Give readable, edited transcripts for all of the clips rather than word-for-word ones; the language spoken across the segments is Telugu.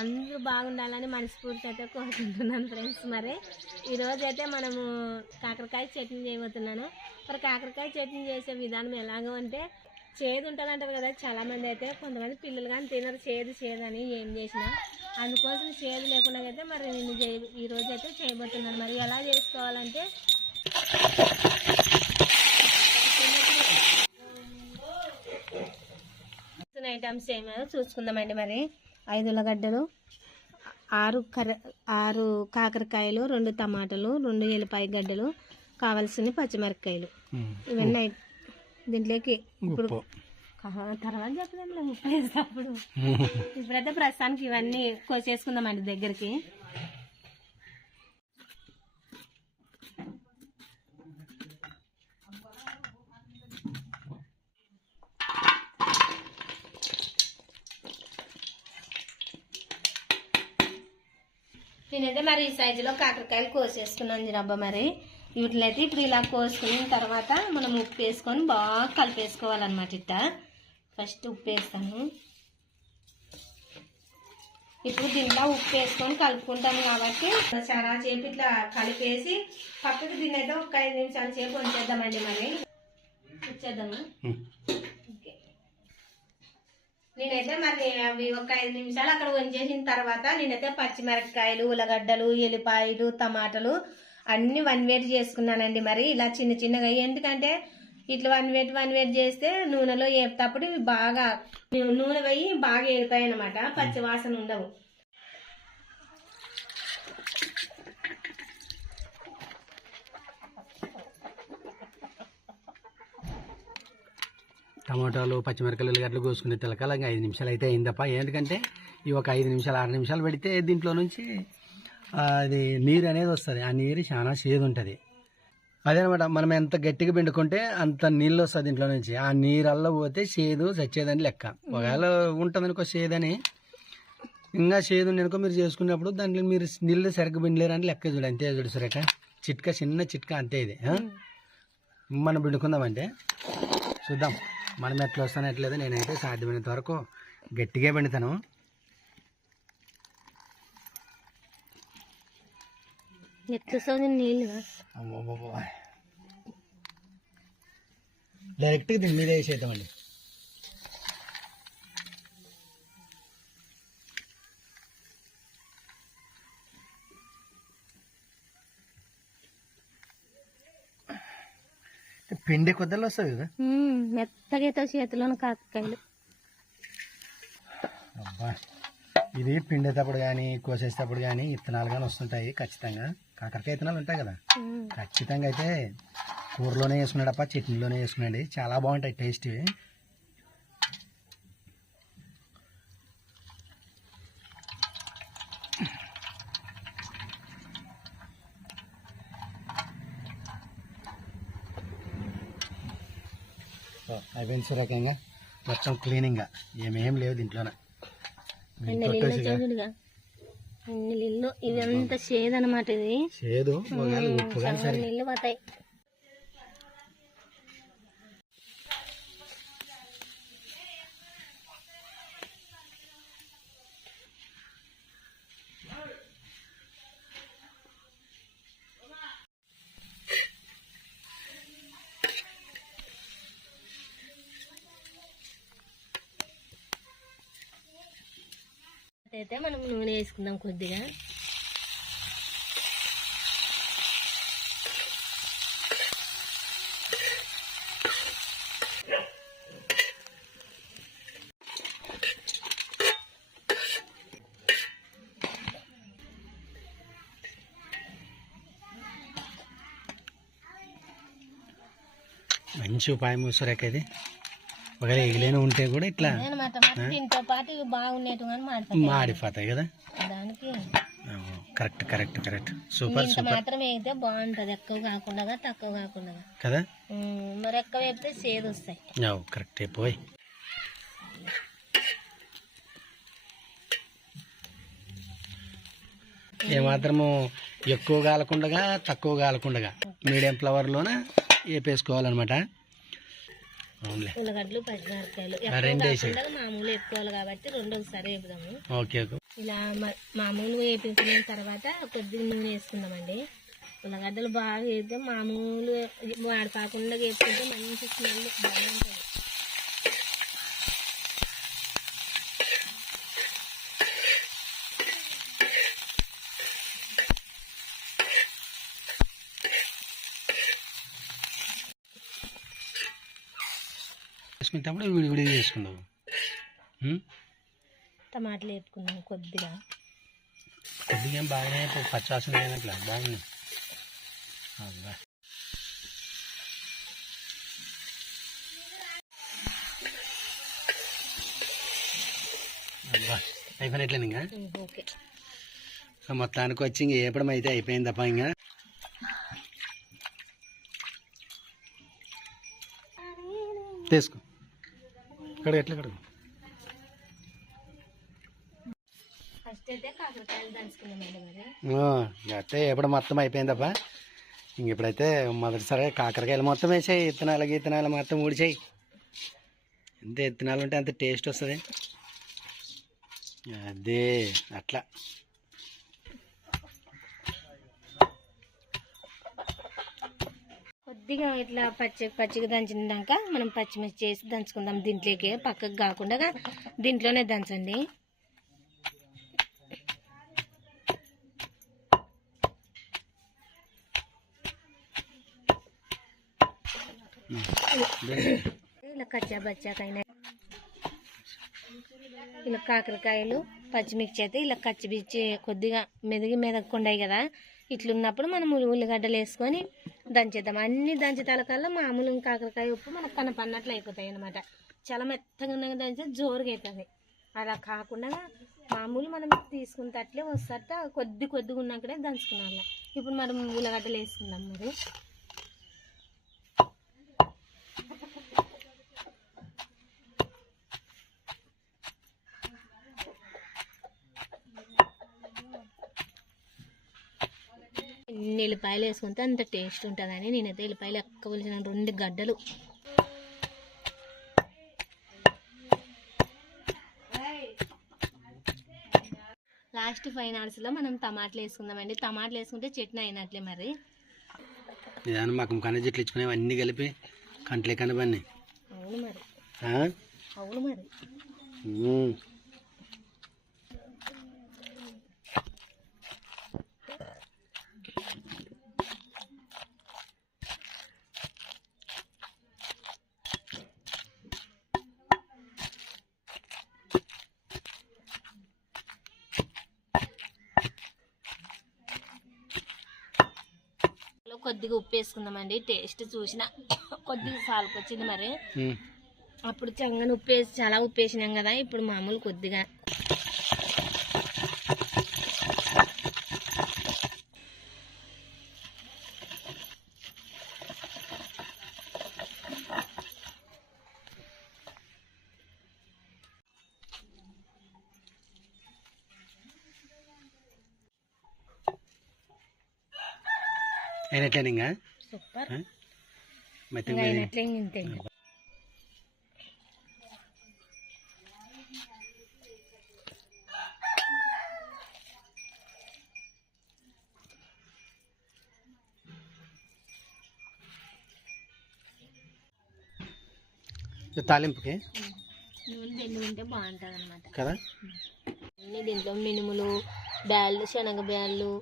అందరూ బాగుండాలని మనస్ఫూర్తి అయితే కోరుకుంటున్నాను ఫ్రెండ్స్. మరి ఈరోజు అయితే మనము కాకరకాయ చట్నీ చేయబోతున్నాను. మరి కాకరకాయ చట్నీ చేసే విధానం ఎలాగో అంటే చేదు ఉంటుంది అంటారు కదా చాలామంది. అయితే కొంతమంది పిల్లలు కానీ తినరు చేదు అని ఏం చేసినా. అందుకోసం చేదు లేకుండా అయితే మరి నేను ఈరోజు అయితే చేయబోతున్నాను. మరి ఎలా చేసుకోవాలంటే ఐటమ్స్ ఏమో చూసుకుందామండి. మరి 5 ఉల్లగడ్డలు, 6 కాకరకాయలు, 2 టమాటాలు, 2 ఎల్లిపాయ గడ్డలు, కావాల్సిన పచ్చిమిరపకాయలు ఇవన్నీ. దీంట్లోకి ఇప్పుడు తర్వాత చెప్తాం ఉప్పు వేసేటప్పుడు. ఇప్పుడైతే ప్రస్తుతానికి ఇవన్నీ కోసేసుకుందామండి దగ్గరికి. నేనైతే మరి ఈ సైజులో కాకరకాయలు కోసేసుకున్నాను రబ్బ. మరి వీటిని అయితే ఇప్పుడు ఇలా కోసుకున్న తర్వాత మనం ఉప్పు వేసుకొని బాగా కలిపేసుకోవాలన్నమాట. ఇట్ట ఫస్ట్ ఉప్పు వేస్తాను. ఇప్పుడు దీంట్లో ఉప్పు వేసుకొని కలుపుకుంటాము కాబట్టి చాలా సేపు ఇట్లా కలిపేసి పక్కకు దీన్ని అయితే ఒక 5 నిమిషాల సేపు ఉంచేద్దామండి. మరి ఉంచేద్దాము. ఓకే, నేనైతే మరి అవి ఒక 5 నిమిషాలు అక్కడ వంచేసిన తర్వాత నేనైతే పచ్చిమిరపకాయలు, ఉల్లగడ్డలు, ఎల్లిపాయలు, టమాటాలు అన్ని 1 వేట్ చేసుకున్నానండి. మరి ఇలా చిన్న చిన్నగా, ఎందుకంటే ఇట్లా 1 వేట్ చేస్తే నూనెలో వేపుతప్పుడు ఇవి బాగా నూనె వేయి బాగా ఏరుతాయి అన్నమాట, పచ్చి వాసన ఉండవు. టమాటాలు, పచ్చిమిరపకాయలు, ఉల్లిగడ్డలు కోసుకునే తెలకాలంగా 5 నిమిషాలు అయితే అయిందప్ప. ఎందుకంటే ఇవి ఒక 5 నిమిషాలు 6 నిమిషాలు పెడితే దీంట్లో నుంచి అది నీరు అనేది వస్తుంది. ఆ నీరు చాలా చేదు ఉంటుంది. అదేనమాట, మనం ఎంత గట్టిగా పిండుకుంటే అంత నీళ్ళు వస్తుంది దీంట్లో నుంచి. ఆ నీరల్లో పోతే చేదు చచ్చేదని లెక్క. ఒకవేళ ఉంటుందనుకో చేదని, ఇంకా చేదు అనుకో మీరు చేసుకున్నప్పుడు దాంట్లో మీరు నీళ్ళు సరిగ్గా పిండలేరని లెక్క చూడు. అంతే చూడు సురేఖ, చిట్కా, చిన్న చిట్కా అంతే ఇది. మనం పిండుకుందామంటే చూద్దాం మనం ఎట్లా వస్తానో ఎట్లేదు. నేనైతే సాధ్యమైనంత వరకు గట్టిగా పిండుతాను. డైరెక్ట్గా దీని మీద వేసేద్దామండి. పిండి కొద్దలు వస్తుంది కదా, మెత్తగా చేతిలోని కాకరకాయలు. అబ్బా, ఇది పిండేటప్పుడు కానీ కోసేటప్పుడు కానీ ఇత్తనాలు కానీ వస్తుంటాయి ఖచ్చితంగా. కాకరకాయ ఇత్తనాలు ఉంటాయి కదా, ఖచ్చితంగా అయితే కూరలోనే వేసుకున్నాడప్ప, చట్నీలోనే వేసుకున్నాడు. చాలా బాగుంటాయి టేస్ట్. అయిపోయింది సురేఖంగా, మొత్తం క్లీనింగ్గా ఏమేం లేవు దీంట్లోనే. ఇది అంత చేదు అనమాట. ఇది చేదు, ఉప్పు కానీ సరే నీళ్ళు పోతాయి. అయితే మనం నూనె వేసుకుందాం కొద్దిగా. మంచి ఉపాయం సురేఖ ఇది. ఒకవేళ ఎగిలేని ఉంటే కూడా ఇట్లా దీంతో పాటు బాగుండేటు మాడిపోతాయి కదా. దానికి correct correct correct, super super. మాత్రం వేస్తే బాగుంటది, ఎక్కువ కాకుండా తక్కువ కాకుండా కదా. మరి ఎక్కువ వేస్తే చేదు వస్తాయి. కరెక్ట్ పోయి. ఏమాత్రము ఎక్కువ కాలకుండా తక్కువ కాలకుండా మీడియం ఫ్లవర్లోనే వేపేసుకోవాలన్నమాట. ఉల్లగడ్డలు, పచ్చిమిరపకాయలు మామూలు ఎక్కువాలి కాబట్టి 2 ఒకసారి వేపుదాము. ఓకే. ఇలా మామూలుగా వేపించిన తర్వాత కొద్దిగా నూనె వేసుకుందామండి. ఉల్లగడ్డలు బాగా వేస్తే మామూలు వాడిపోకుండా వేసుకుంటే మంచి స్మెల్ బాగుంటుంది. వేసుకునేటప్పుడు విడివిడిగా చేసుకుందాం. టమాటాలు వేపుకుందాం కొద్దిగా ఏం బాగానే పచ్చాసన అయినట్లా బాగున్నాయి. అబ్బా అబ్బా అయిపోయినట్లేదు ఇంకా. ఓకే మొత్తానికి వచ్చి ఇంక ఏపడం అయితే అయిపోయింది తప్ప ఇంకా. తీసుకో ఎట్లా కడుగు. ఫస్ట్ అయితే కాకరకాయలు దంచుకున్నామండి. మరి అయితే ఎప్పుడు మొత్తం అయిపోయిందప్ప. ఇంక ఇప్పుడైతే మొదటిసారి కాకరకాయలు మొత్తం వేసాయి. విత్తనాలు మొత్తం ఊడిచాయి. ఎంత విత్తనాలు ఉంటే అంత టేస్ట్ వస్తుంది. అదే అట్లా కొద్దిగా ఇట్లా పచ్చిగా దంచినాక మనం పచ్చిమిర్చి చేసి దంచుకుందాం. దీంట్లోకి పక్కకు కాకుండా దీంట్లోనే దంచండి. ఇలా కచ్చా బచ్చాకైనా ఇలా కాకరకాయలు పచ్చిమిర్చి అయితే ఇలా కచ్చిమిర్చి కొద్దిగా మెదగకుండాయి కదా. ఇట్లున్నప్పుడు మనం ఉల్లిగడ్డలు వేసుకొని దంచేద్దాం. అన్ని దంచే తలకల్లా మామూలు కాకరకాయ ఉప్పు మనకు కనపడినట్లు అయిపోతాయి అన్నమాట. చాలా మెత్తగా ఉన్నగా దంచితే జోరుగా అవుతుంది. అలా కాకుండా మామూలు మనం తీసుకున్నట్లే వస్తారట కొద్దిగా ఉన్నాకనే దంచుకున్నాం. ఇప్పుడు మనం ఉల్లిగడ్డలు వేసుకుందాం. మరి ఎన్ని ఎల్లిపాయలు వేసుకుంటే అంత టేస్ట్ ఉంటుందని నేనైతే ఎల్లిపాయలు ఎక్కవలసిన 2 గడ్డలు. లాస్ట్ ఫైనల్స్లో మనం టమాటాలు వేసుకుందామండి. టమాటాలు వేసుకుంటే చట్నీ అయినట్లే. మరి నిదానం మాకు కన్న చెట్లు ఇచ్చుకునేవి అన్నీ కలిపి కంట్లే కనబడి. అవును మరి అవును మరి కొద్దిగా ఉప్పు వేసుకుందామండి. టేస్ట్ చూసిన కొద్దిగా సాల్కి వచ్చింది. మరి అప్పుడు చంగని ఉప్పు వేసి చాలా ఉప్పు వేసినాం కదా. ఇప్పుడు మామూలు కొద్దిగా అయినట్లే ఇంకా సూపర్ మెత్తగా అయినట్లే. ఇంతే తాలింపుకి నూనె తెల్లి ఉంటే బాగుంటుంది అన్నమాట కదా. అన్ని దీంట్లో మినుములు, బ్యాళ్ళు, శనగ బ్యాళ్ళు,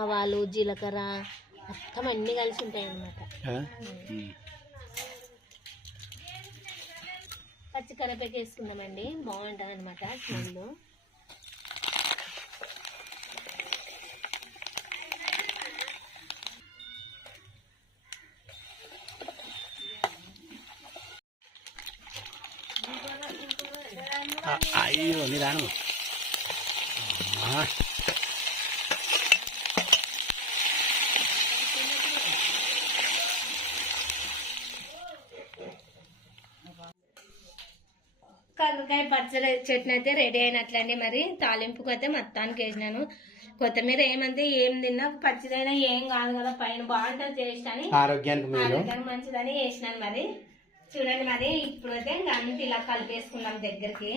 ఆవాలు, జీలకర్ర మొత్తం అన్నీ కలిసి ఉంటాయి అన్నమాట. పచ్చి కరివేపాకు వేసుకుందామండి. బాగుంటుంది అనమాట స్మెల్. అయ్యో నిదానం. కాకరకాయ పచ్చడి చట్నీ అయితే రెడీ అయినట్లండి. మరి తాలింపుకి అయితే మొత్తానికి వేసినాను. కొత్తిమీర ఏమంటే ఏం తిన్నా పచ్చిదైనా ఏం కాదు కదా, పైన బాగుంటుంది టేస్ట్ అని ఆరోగ్యానికి మంచిదని వేసినాను. మరి చూడండి. మరి ఇప్పుడైతే అంత ఇలా కలిపేసుకున్నాం దగ్గరికి.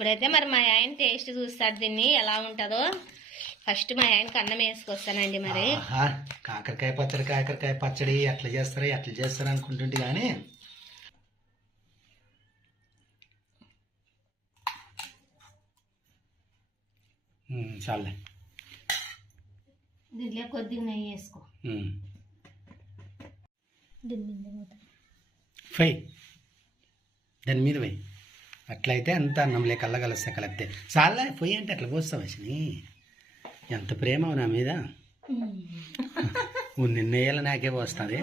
ఇప్పుడైతే మరి మా ఆయన టేస్ట్ చూస్తాడు దీన్ని ఎలా ఉంటుందో. ఫస్ట్ మా ఆయనకి అన్నం వేసుకొస్తానండి. మరి ఆహా, కాకరకాయ పచ్చడి ఎట్లా చేస్తారు అనుకుంటుంటే కానీ చాలే. దీంట్లో కొద్దిగా నెయ్యి వేసుకో. ఫై దాని మీద పోయి అట్లయితే అంత అన్నంలే కలగలిస్తే కలిపితే చాలే. పొయ్యి అంటే అట్లా పోస్తావు అసలు. ఎంత ప్రేమ నా మీద. నిన్నేళ్ళ నాకే పోస్తుంది.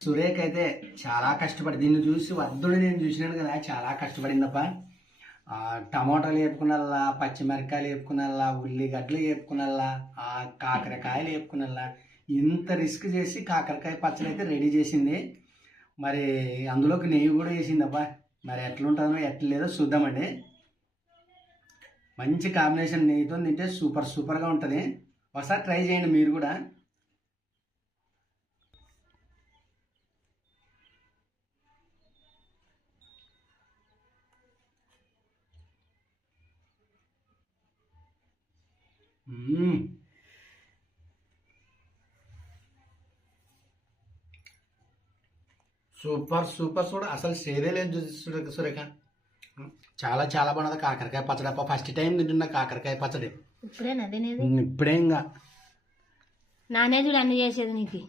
సురేఖ అయితే చాలా కష్టపడి దీన్ని చూసి వద్దుడు నేను చూసినాను కదా, చాలా కష్టపడిందప్ప. టమాటాలు వేపుకునల్లా, పచ్చిమిరకాయలు వేపుకునల్లా, ఉల్లిగడ్డలు వేపుకునల్లా, ఆ కాకరకాయలు వేపుకునల్లా, ఇంత రిస్క్ చేసి కాకరకాయ పచ్చడి అయితే రెడీ చేసింది. మరి అందులోకి నెయ్యి కూడా వేసిందబ్బా. మరి ఎట్లుంటుందో ఎట్లా లేదో చూద్దామండి. మంచి కాంబినేషన్ నెయ్యితో తింటే సూపర్గా ఉంటుంది. ఒకసారి ట్రై చేయండి మీరు కూడా. సూపర్ చూడ అసలు సేదే లేదు సురేఖ. చాలా బాగున్నది కాకరకాయ పచ్చడి. అప్ప ఫస్ట్ టైం తింటున్నా కాకరకాయ పచ్చడి. ఇప్పుడే ఇంకా నానే చూడు అన్ని చేసేది నీకు.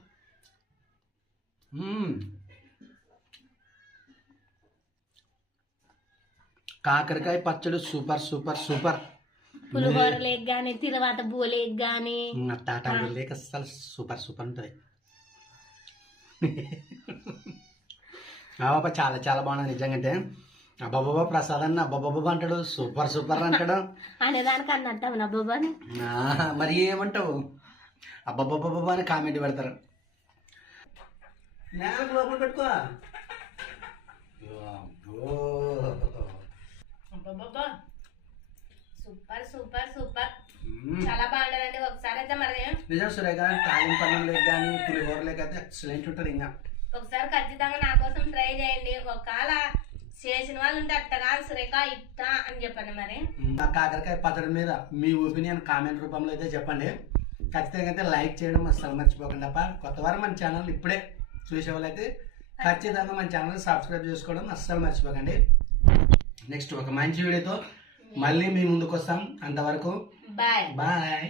కాకరకాయ పచ్చడి సూపర్. పులిహోర లేక గానీ, తిరువాత బూ లేక గానీ, టాటా లేక అసలు సూపర్ ఉంటుంది. బాబా చాలా బాగున్నది నిజంగా. అబ్బాబాబా ప్రసాద్ అన్న అబ్బాబాబా అంటాడు, సూపర్ అంటాడు. అనేదానికి అన్నట్టు అబ్బాబాని. మరి ఏమంటావు? అబ్బాబాబా అని కామెంట్ పెడతారు. లోపల పెట్టుకో. అబ్బాబాబా సూపర్ చాలా బాగుండదండి. ఒకసారి అయితే మరి నిజం సురేఖ, తాలింపన్నం లేక కానీ పులిహోర లేక అయితే ఎక్సలెంట్ ఉంటుంది. ఇంకా ఒకసారి ఖచ్చితంగా నా కోసం ట్రై చేయండి. ఒకవేళ చేసిన వాళ్ళు ఉంటే అట్టగా సురేఖ ఇట్టా అని చెప్పండి. మరి కాకరకాయ పచ్చడి మీద మీ ఒపీనియన్ కామెంట్ రూపంలో అయితే చెప్పండి. ఖచ్చితంగా అయితే లైక్ చేయడం అసలు మర్చిపోకండి. అప్ప కొత్త వారు మన ఛానల్ ఇప్పుడే చూసే వాళ్ళు అయితే ఖచ్చితంగా మన ఛానల్ సబ్స్క్రైబ్ చేసుకోవడం అస్సలు మర్చిపోకండి. నెక్స్ట్ ఒక మంచి వీడియోతో మళ్ళీ మీ ముందుకు వస్తాం. అంతవరకు బాయ్.